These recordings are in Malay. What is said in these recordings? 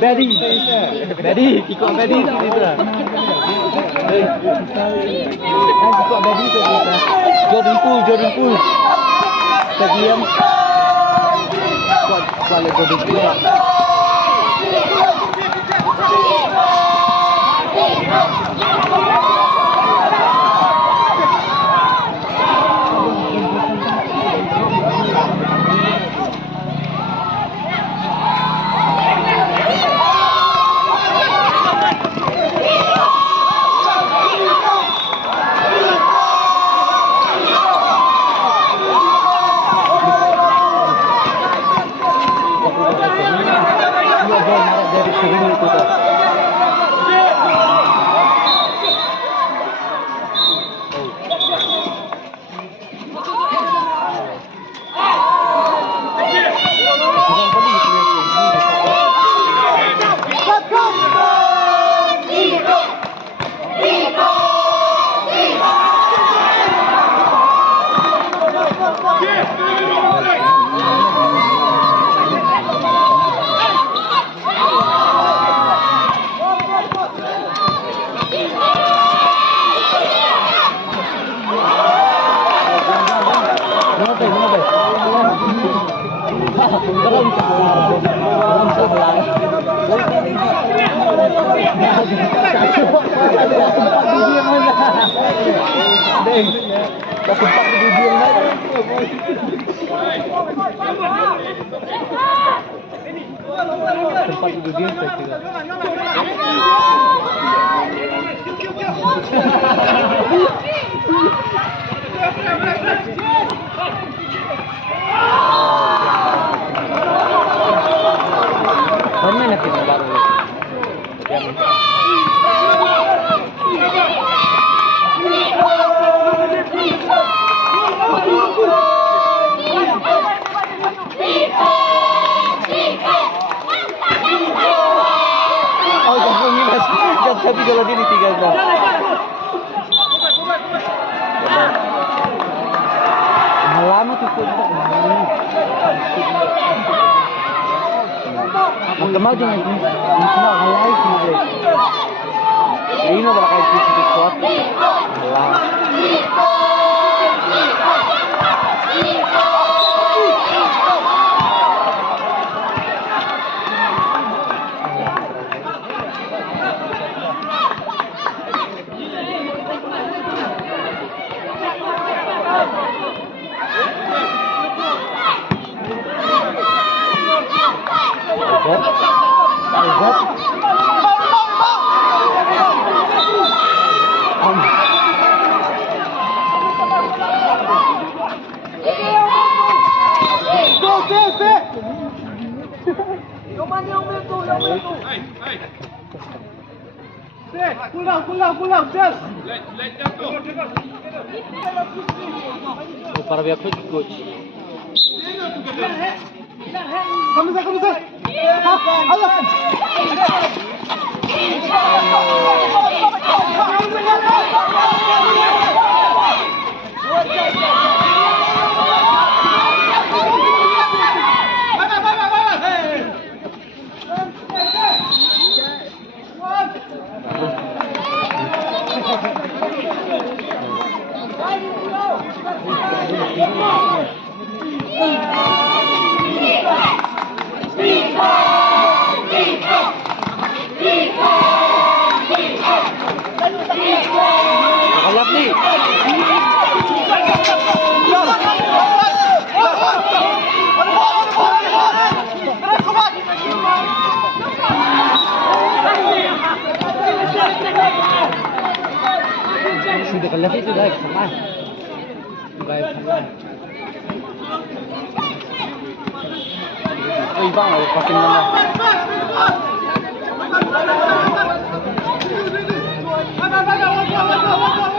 Daddy, ikut Daddy tu kita. Ikut Daddy tu kita. Jordan Poole. Stadium. Kuala Jordan Poole. Tempat duduk dia saya kira. Mana nak kita baru? Tapi kalau dia ditinggal dah. Lama tu pun tak. Kemal jangan kemal halai sini. Ini nak pakai sisi kuat. Pulang, just. Let them go. Para ver coach. Come on. Sudah kelas itu dah sama. Baik sama. Oh, ibang ada passing mana?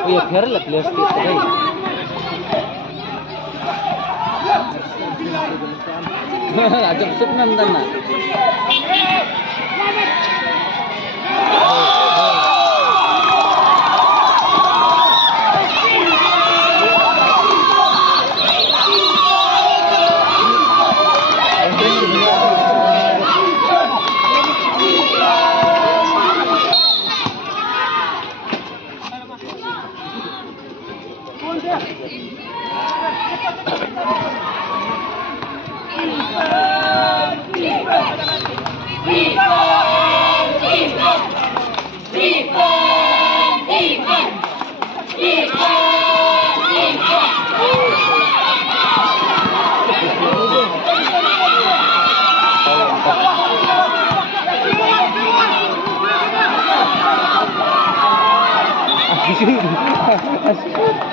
Oh ya, biar lah players itu tadi. Ajak masuk nanti nak. Asyik. Asyik.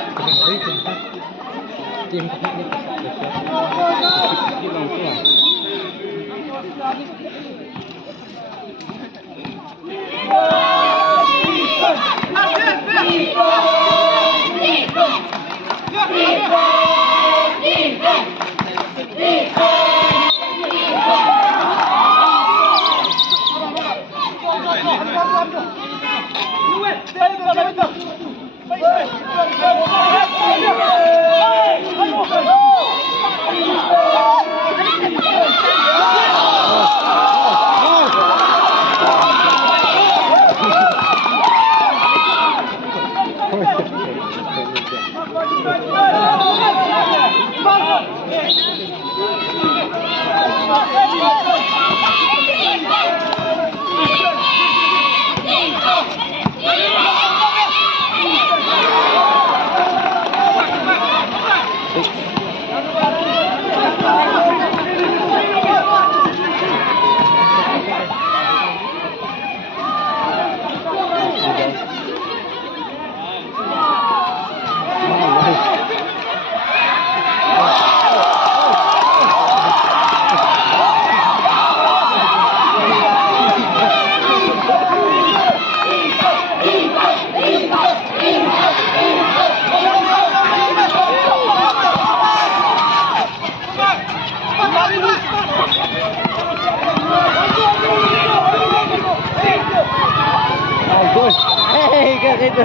Hei, kat situ.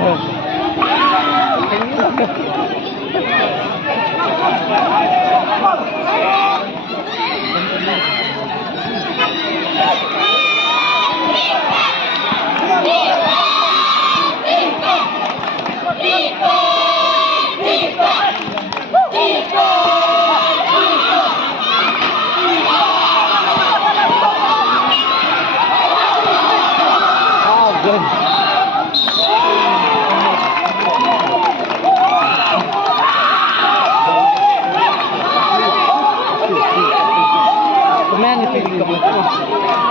Kemana sih kamu?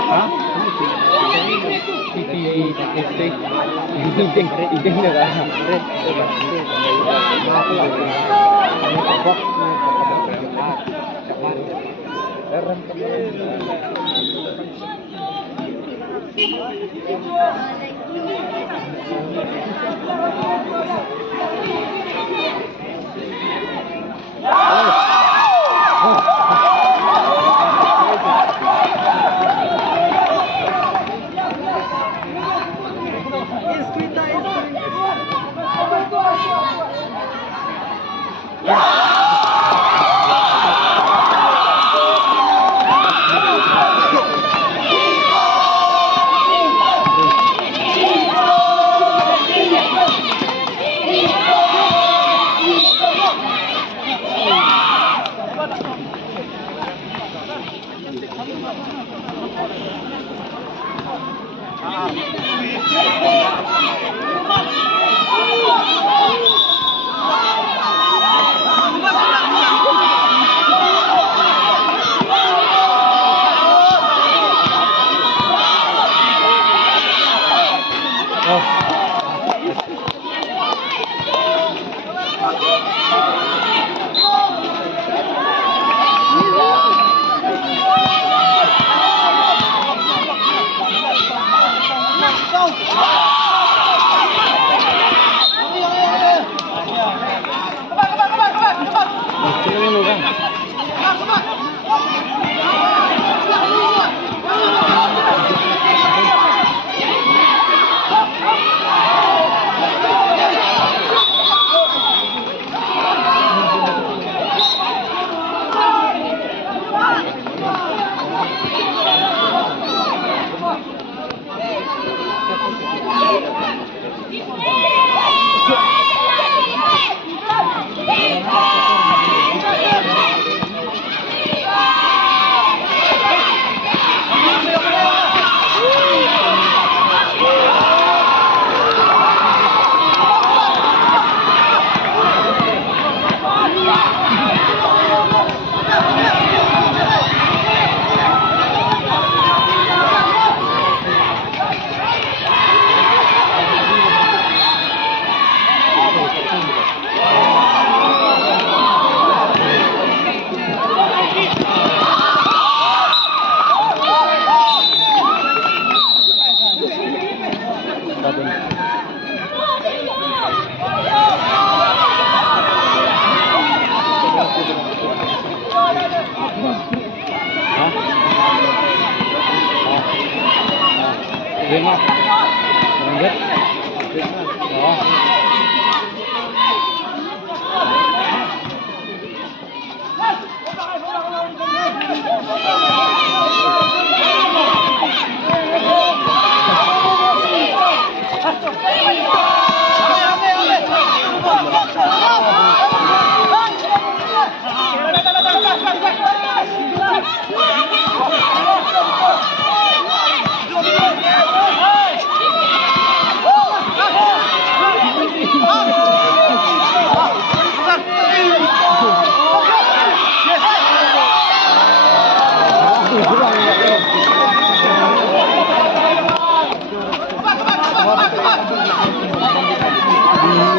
Hah? Game up. Lanjut. Oh.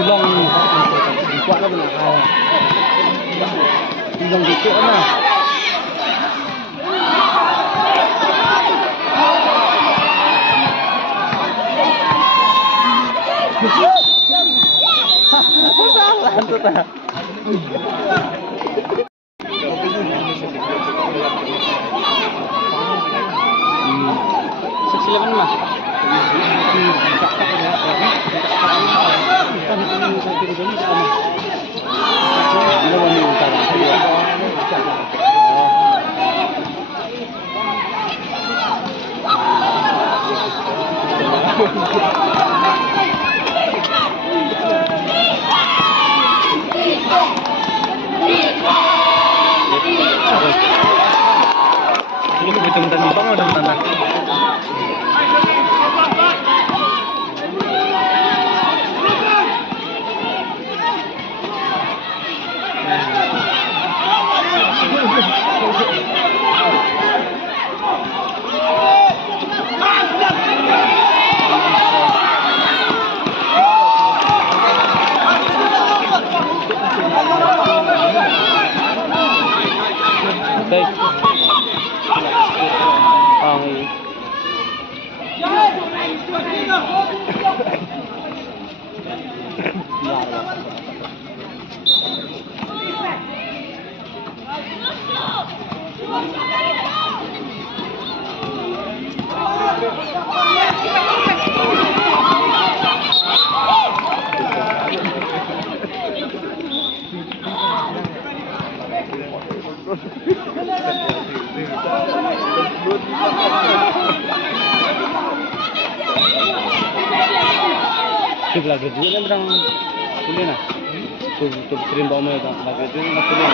Ulang kuat lah benar. Ulang dikit lah. Salah tu tak. Silakan mas. Ini betul-betul bang ada tanda. Kita lagi dulu ni berang kuliah na. Tu stream bawa mereka lagi dulu nak kuliah.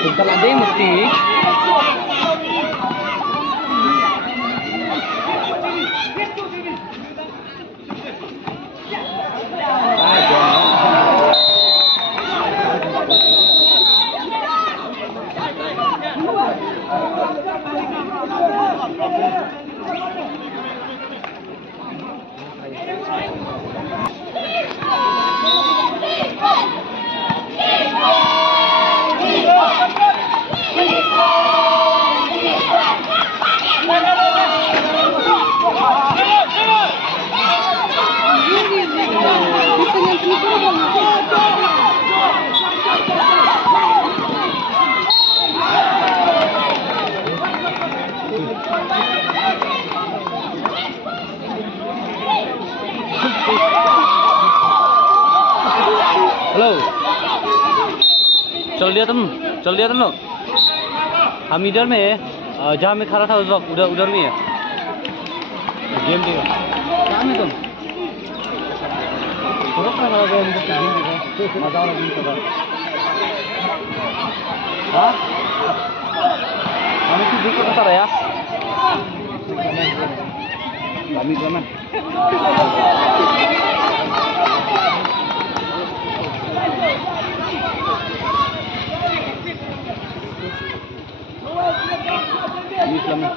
Bentar lagi mesti. दिया तुम लोग। हम इधर में है, जहाँ में खड़ा था उस वक्त उधर में है। गेम देखो कहाँ में तुम थोड़ा सा हमारा गेम देखो मजा आ रहा है। हाँ हमें कुछ देखो कैसा रहा kami sana. Ini selama.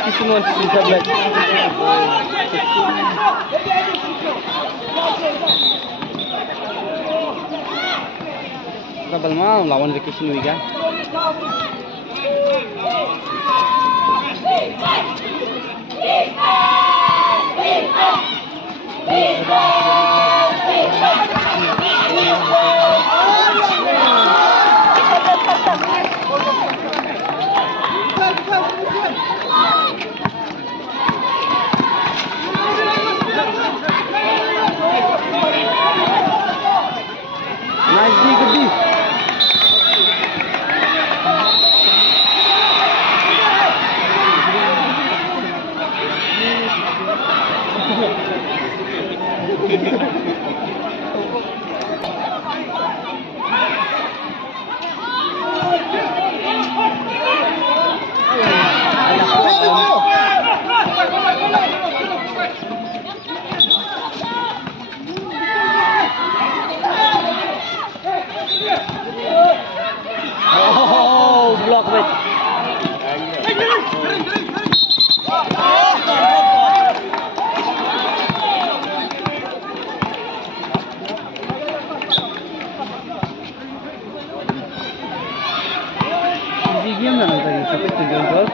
Season 1, season 11. Double mau lawan vacation week kan? Nice D, good D. Oh, block it. Easy game na lang tayo. Sapit to game ball.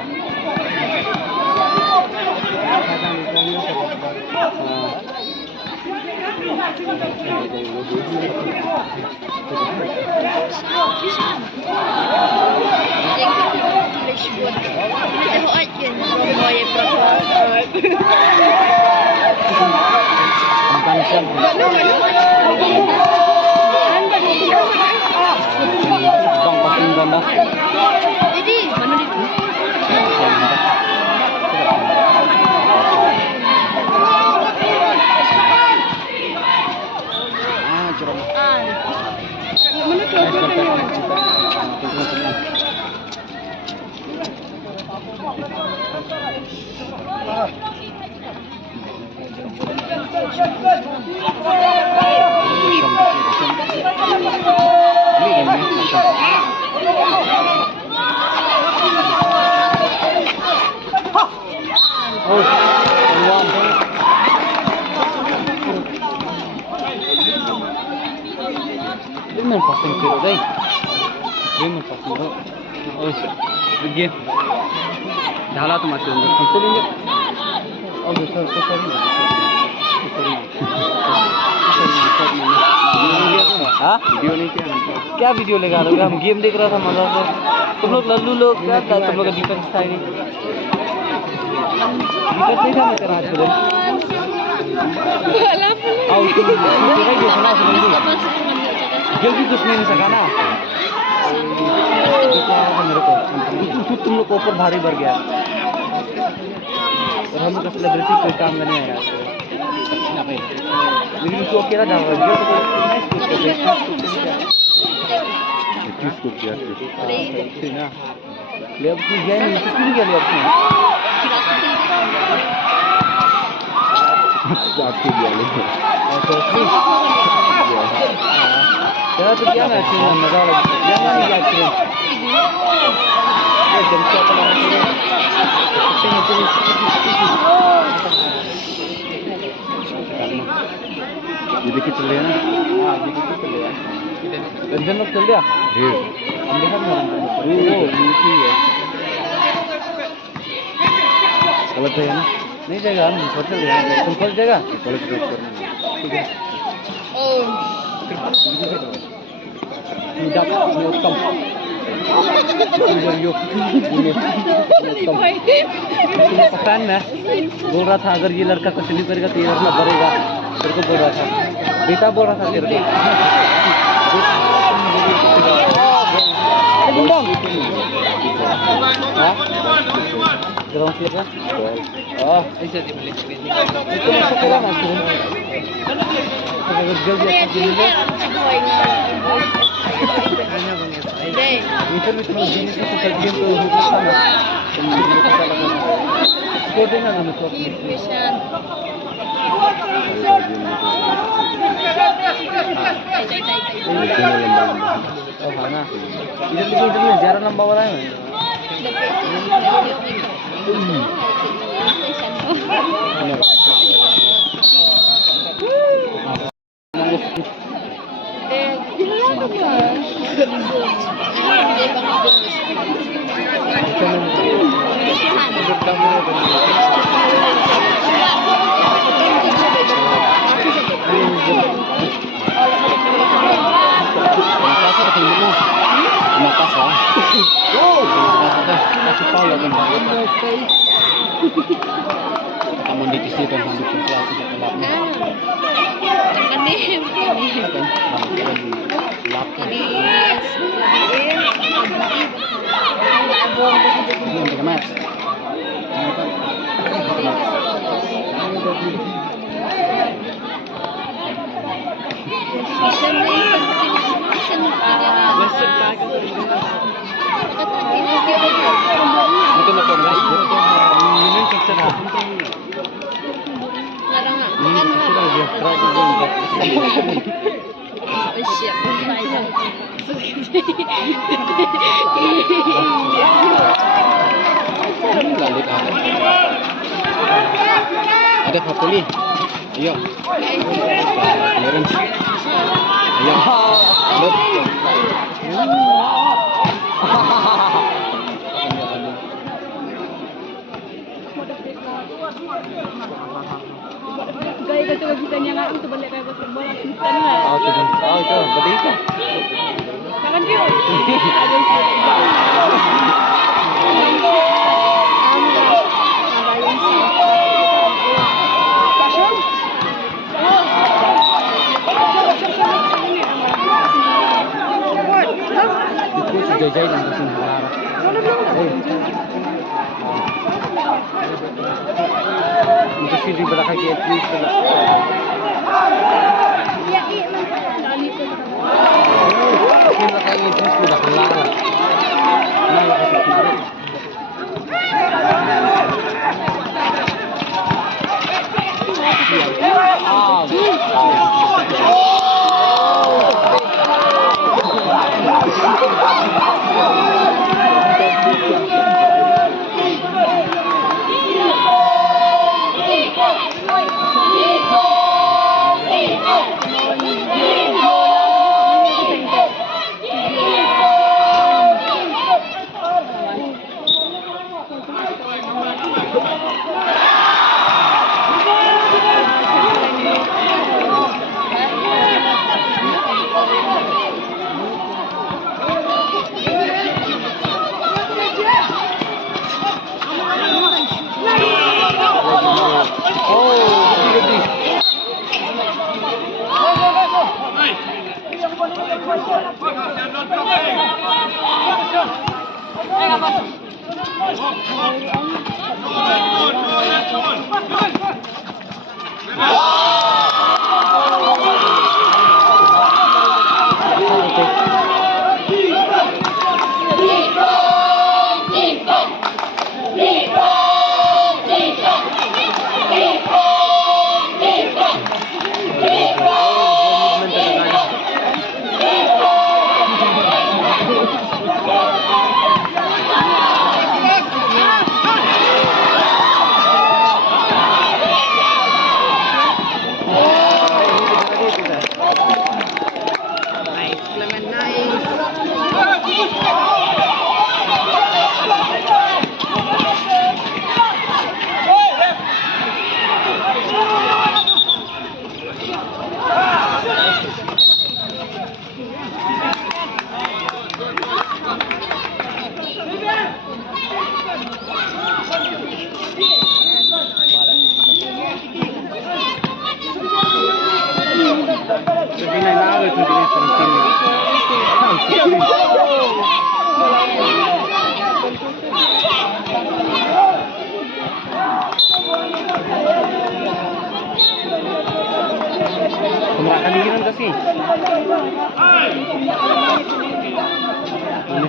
Women passing kiro day. Women passing do. Oh, good game. Dhala to mati unde. Control inge. Oh, sorry. हाँ? वीडियो नहीं किया क्या वीडियो लगा रहे हो? हम गेम देख रहा था मजा से। तुम लोग लल्लू लोग क्या था? तुम लोग का डिफेंस था ही नहीं। डिफेंस नहीं था मैं तेरा आज कल। आओ तुम तेरा ही देखना सुनेंगे। जल्दी कुछ नहीं सका ना। मेरे को तुम लोग को ऊपर भारी भर गया। और हम लोग का सेलिब्रिटी कोई काम करने आया। लेकिन तो अकेला जा रहा है। किसको किया थी ना? ले अब तू गया नहीं किसने किया ले अपने? जाके गया ले। तेरा तो क्या मैच है मजा लगा। क्या मैच क्या खेल? ये जमचा तो ये देखिए चल रहे हैं ना? हाँ ये देखिए चल रहे हैं। रंजन लोग चल रहा? हम देखा था नीचे ही है। गलत है ना? नहीं जाएगा, हम खोल जाएगा, तुम खोल जाएगा। गलत बात करना। ठीक है। कम पता ना, बोल रहा था अगर ये लड़का कंटिन्यू करेगा तो ये लड़का बढ़ेगा। तेरे को बोल रहा था, बेटा बोल रहा था तेरे को। ग्राउंड फ्लोर का ऐसे itu masuk ke dalam masuk itu jenis suka game tuh hukum sama coding ada oh mana itu jarang lembah orang kamu di sini kan hidup kelas tidak gelap. Ada Papuli. Ayo. Clearance. Ayo. Gaya coba kita nyala itu balik kayak bola instan lah. Oh, itu berarti itu. Kan dia. Itu sudah jadi dan kesini harap. Itu sih di belakang dia please lah. Iya, lali itu. Ini makanya itu sudah kelar. Nah, itu kemarin.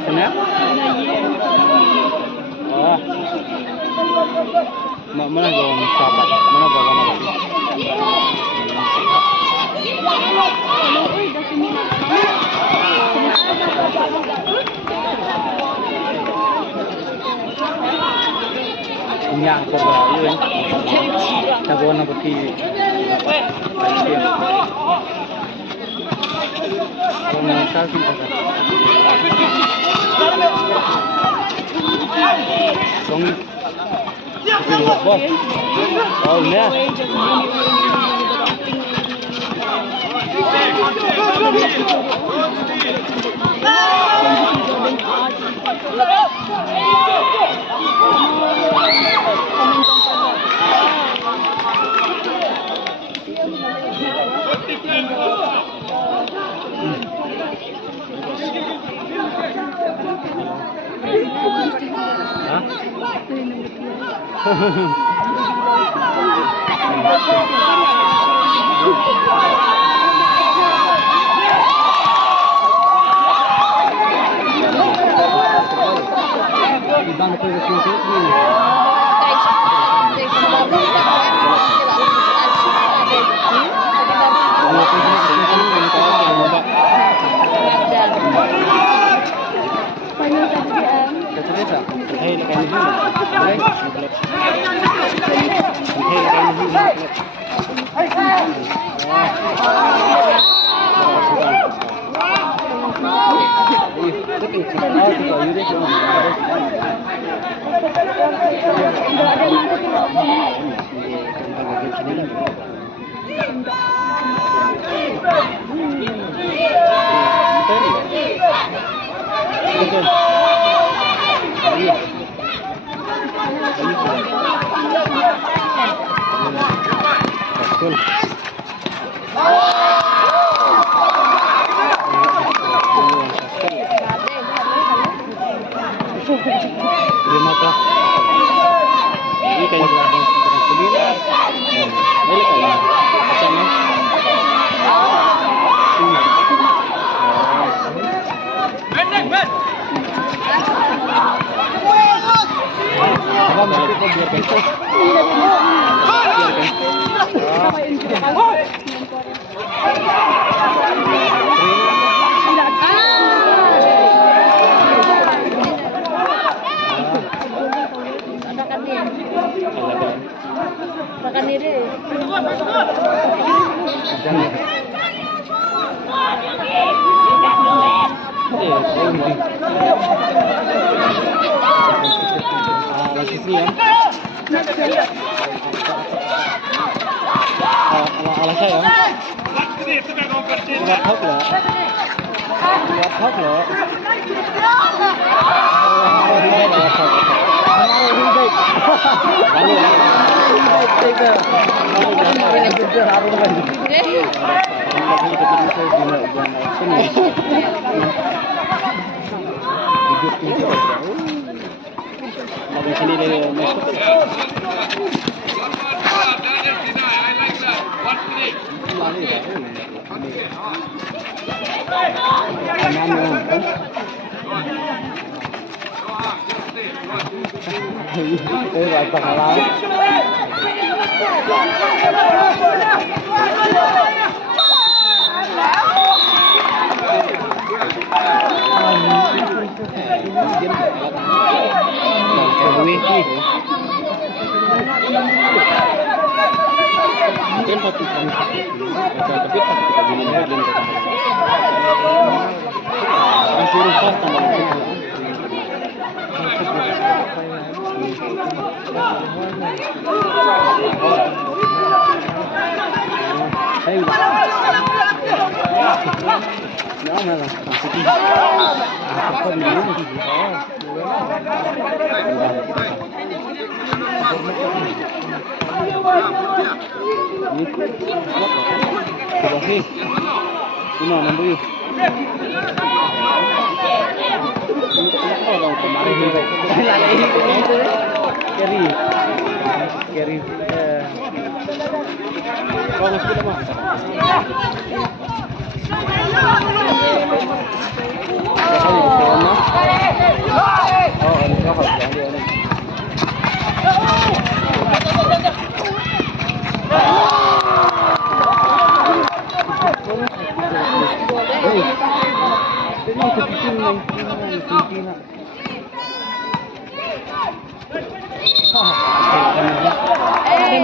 Sana? Oh. Mana bawa Mustafa? Mana bawa Nabi? Nhà của bà luôn, ta buồn nó có khi còn sao không có xong xong nè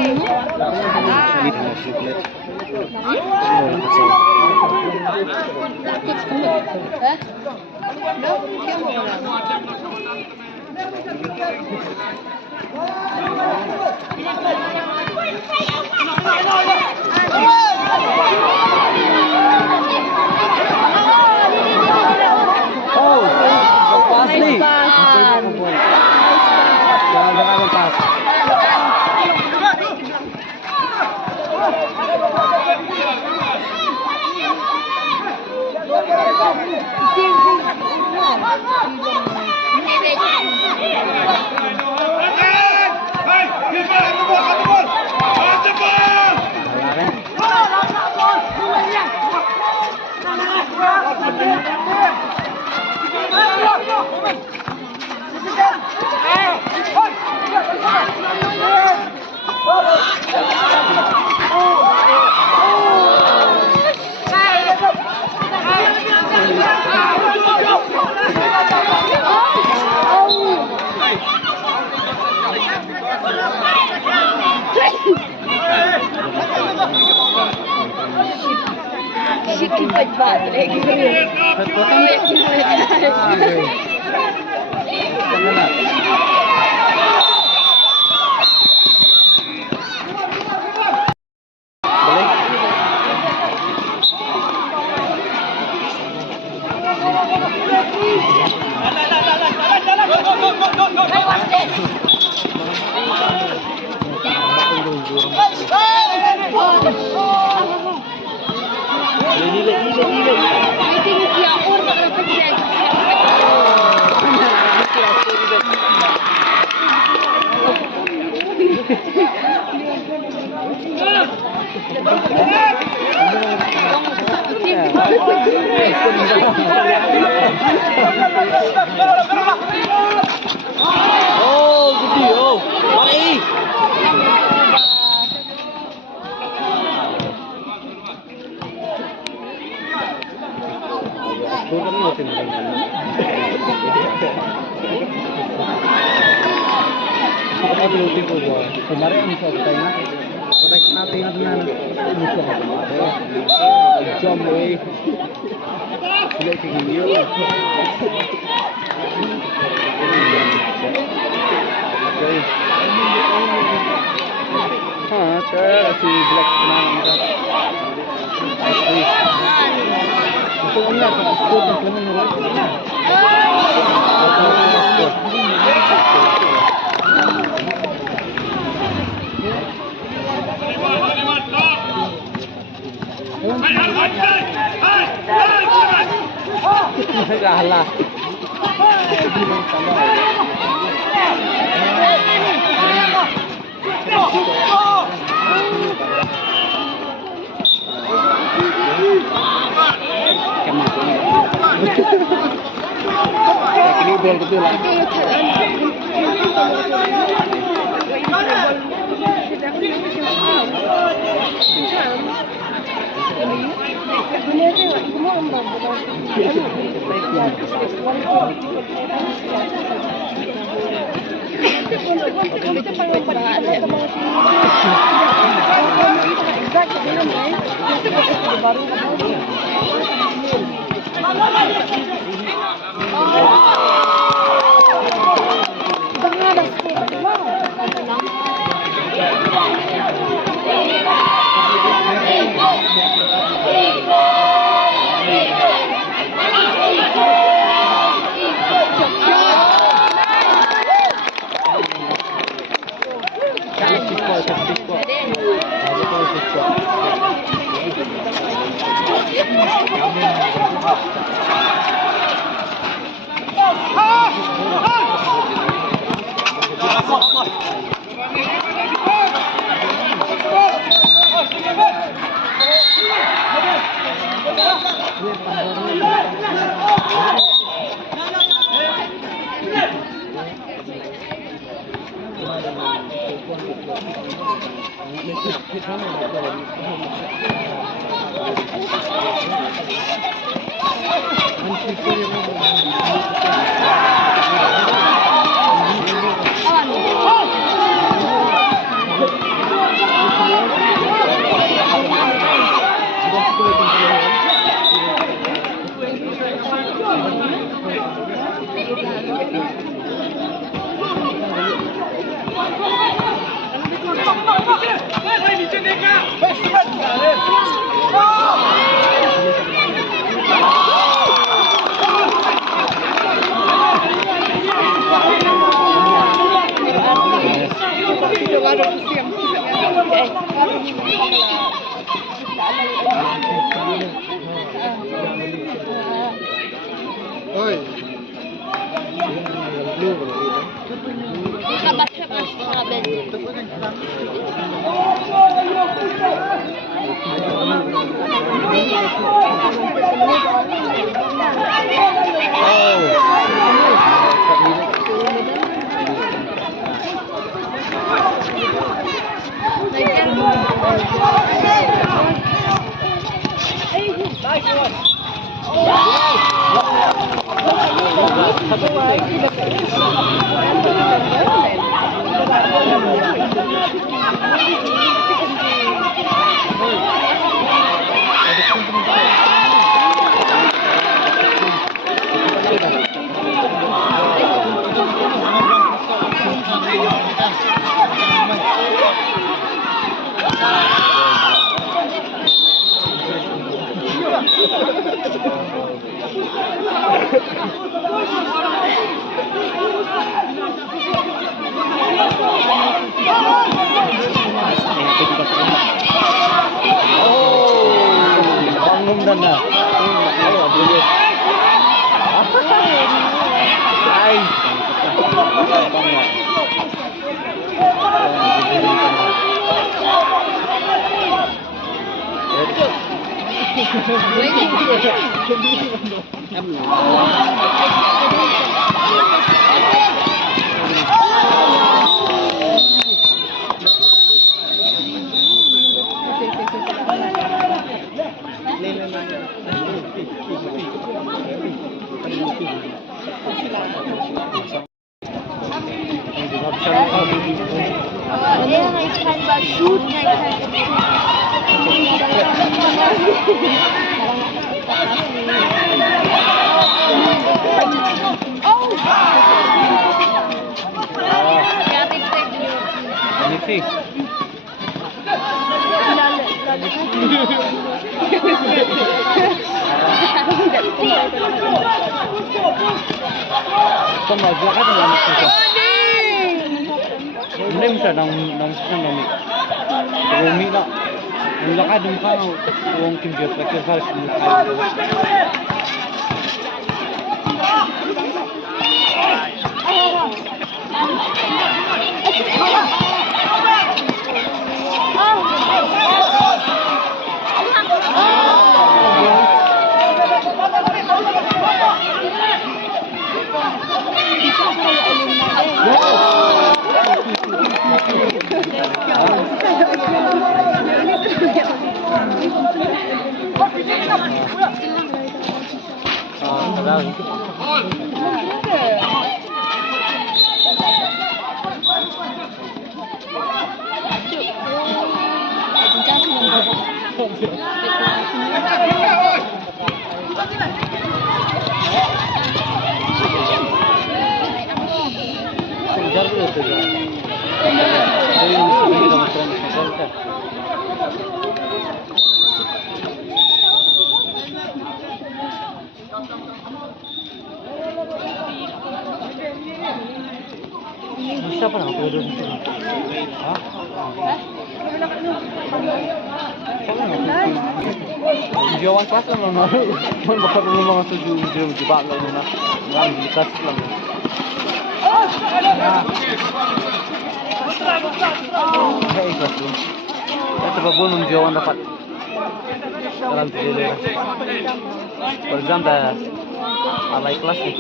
Lied haben wir komplett. Kemarin bisa tanya, korek nanti dengan musuh jam weh, boleh video. हाँ तो ऐसी ब्लैक नाम का तो उन्हें इसको कंप्लीमेंट हो रहा है गाला ini bol betul lah. Oi. Jawan kelas kan mana? Mana bakal rumah masuk jebak lah mana? Mana di kelas lah. Hei kelas tu. Sebab belum jawan dapat dalam tidur. For example, alai kelas ni.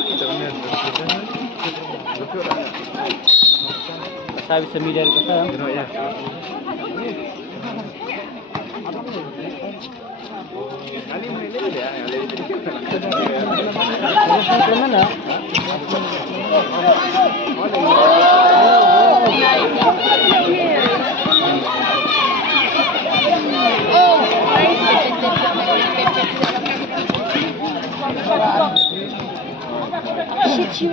Saya bisa media kita. Mana? Shit, you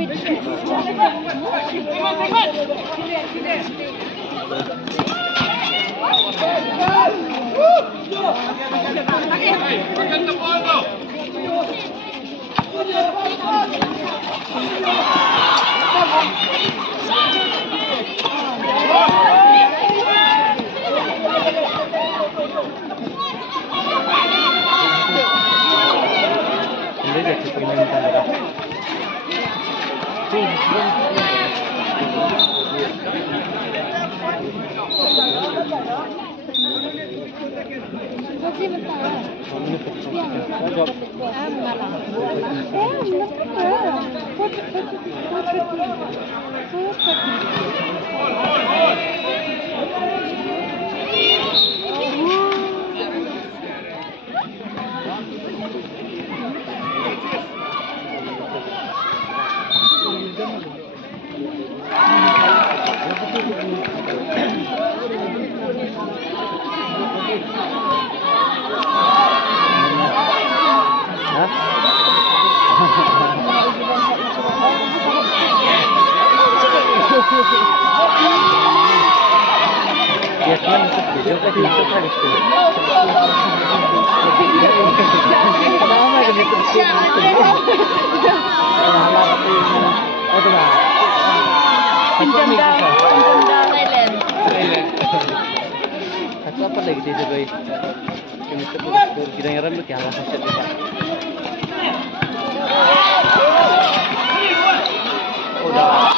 Apa lagi dia sebagai ini kita yang rambut yang langsung cerita. Udah.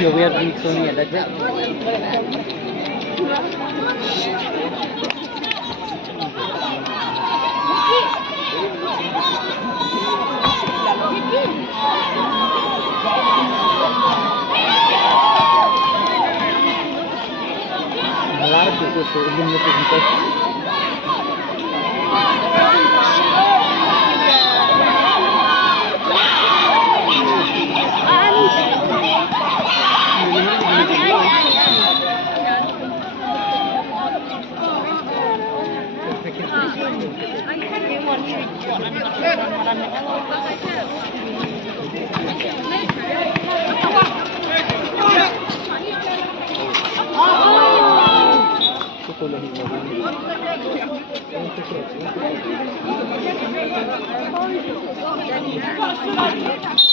Yo voy a Nixon ada aja. Melar itu sebelum itu kita. Jadi